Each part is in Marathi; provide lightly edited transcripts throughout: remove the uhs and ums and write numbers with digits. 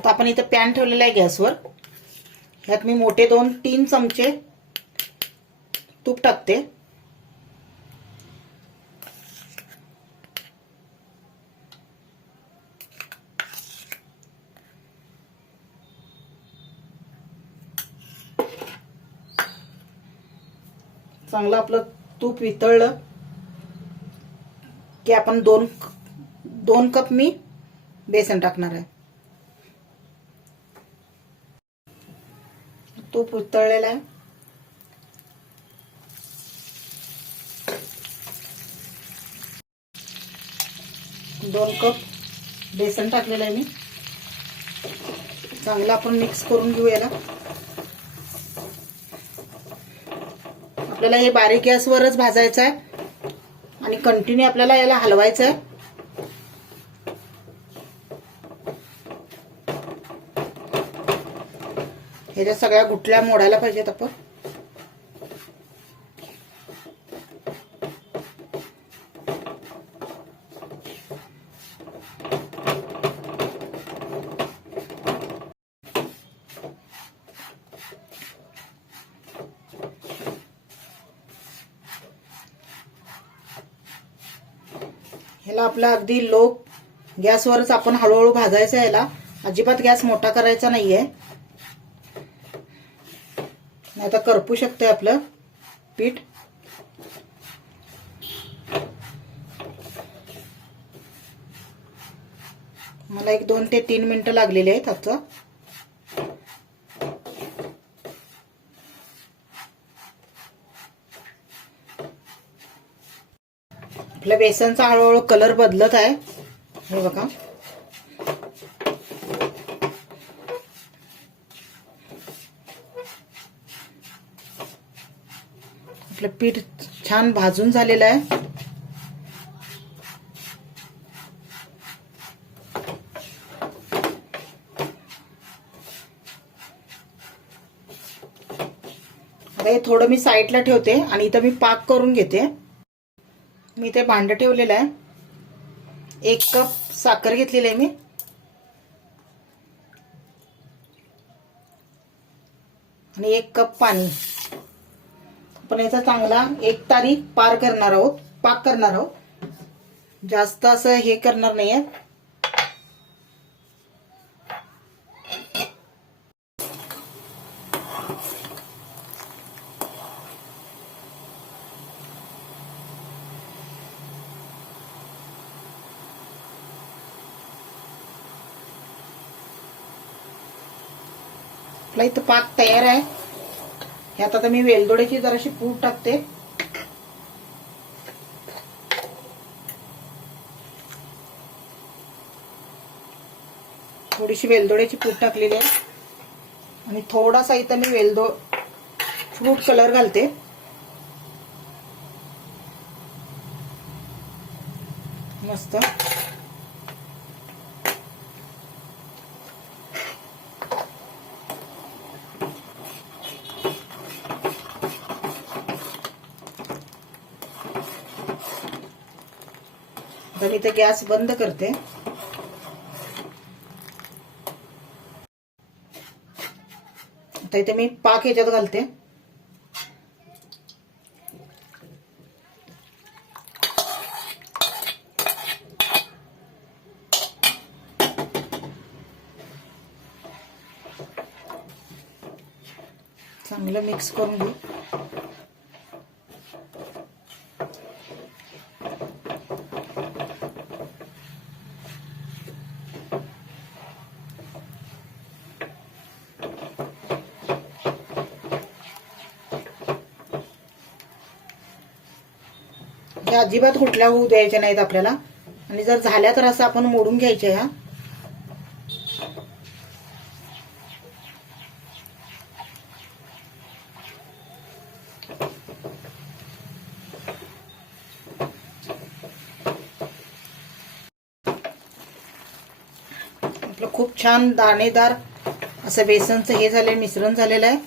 आता आपण इथे पॅन ठेवलेला आहे गॅसवर. ह्यात मी मोठे 2-3 चमचे तूप टाकते. चांगलं आपलं तूप वितळलं की आपण 2 कप मी बेसन टाकणार आहे. तूप वितळलेलं आहे. दोन कप बेसन टाकलेलं आहे मी. चांगलं आपण मिक्स करून घेऊ याला. आपल्याला हे बारीक गॅसवरच भाजायचं आहे आणि कंटिन्यू आपल्याला याला हलवायचं आहे. ह्याच्या सगळ्या गुठल्या मोडायला पाहिजेत आपण. ह्याला आपला अगदी लो गॅसवरच आपण हळूहळू भाजायचं आहे. याला अजिबात गॅस मोठा करायचा नाहीये, नाही तर करपू शकते आपलं पीठ. मला 1-2 ते 3 मिनिटं लागलेली आहेत. आता आपल्या बेसनचा हळूहळू कलर बदलत आहे. हे बघा, आपलं पीठ छान भाजून झालेलं आहे. आता हे थोडं मी साईडला ठेवते आणि इथं मी पाक करून घेते. मी ते भांडं ठेवलेलं आहे. 1 कप साखर घेतलेली आहे मी. आणि 1 कप पाणी. आपण याचा चांगला 1 तारी पार करणार आहोत, पाक करणार आहोत. जास्त असं हे करणार नाहीये. आपला इथं पाक तयार आहे. ह्यात आता मी वेलदोड्याची जराशी पूड टाकते. थोडीशी वेलदोड्याची पूड टाकलेली आहे आणि थोडासा इथं मी फ्रूट कलर घालते. मस्त तर इथे गॅस बंद करते. आता इथे मी पाक ह्याच्यात घालते. चांगलं मिक्स करून घेऊ. अजिबात कुठल्या होऊ द्यायच्या नाहीत आपल्याला. आणि जर झाल्या तर असं आपण मोडून घ्यायच्या. ह्या आपलं खूप छान दाणेदार असं बेसनचं हे झाले, मिश्रण झालेलं आहे.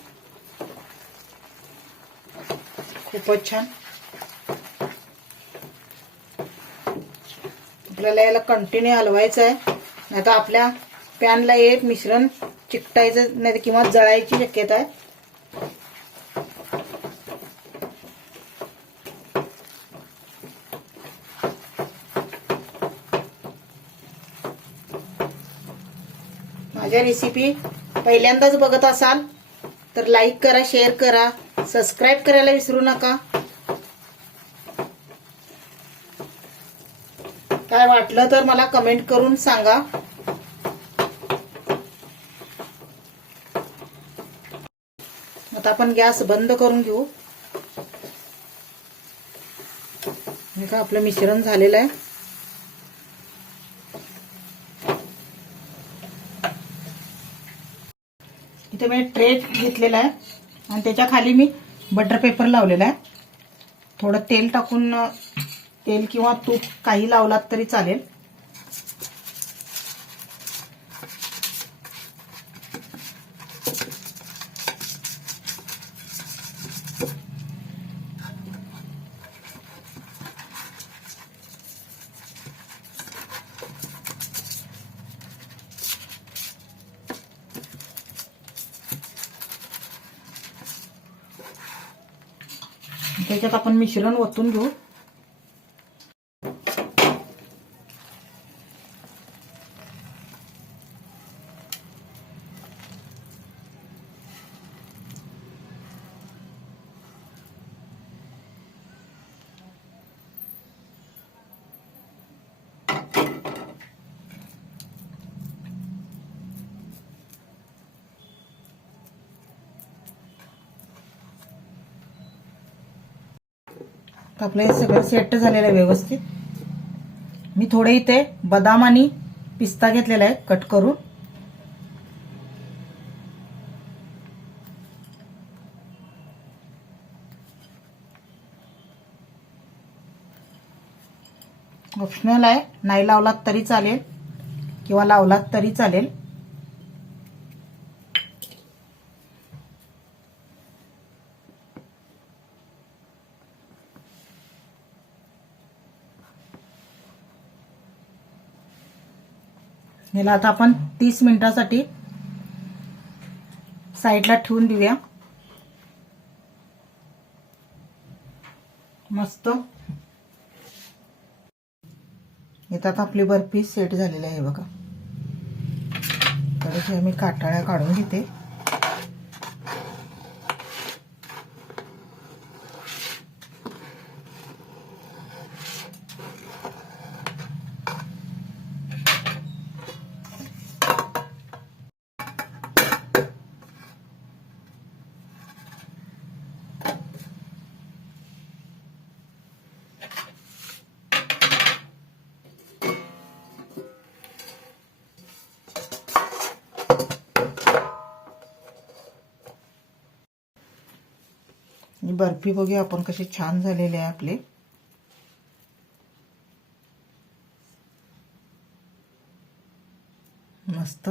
खूपच छान. आपल्याला याला कंटिन्यू हलवायचं आहे, नाहीतर आपल्या पॅनला हे मिश्रण चिकटायचं नाही किंवा जळायची शक्यता आहे. माझ्या रेसिपी पहिल्यांदाच बघत असाल तर लाईक करा, शेअर करा, सबस्क्राईब करायला विसरू नका. काय वाटलं तर मला कमेंट करून सांगा. आता आपण गॅस बंद करून घेऊ. हे का आपलं मिश्रण झालेलं आहे. इथे मी ट्रे घेतलेला आहे आणि त्याच्या खाली मी बटर पेपर लावलेला आहे. थोडं तेल टाकून, तेल किंवा तूप काही लावलात तरी चालेल. त्याच्यात आपण मिश्रण ओतून घेऊ. आपलं हे सगळं सेट झालेलं आहे व्यवस्थित. मी थोडे इथे बदाम आणि पिस्ता घेतलेला आहे कट करून. ऑप्शनल आहे, नाही लावलात तरी चालेल किंवा लावलात तरी चालेल. याला आता आपण 30 मिनिटांसाठी साईडला ठेवून देऊया. मस्त येतात आपली बर्फी सेट झालेली आहे बघा. तर मी काटाळ्या काढून घेते. बर्फी बघूया आपण कशी छान झालेली आहे आपली. मस्त.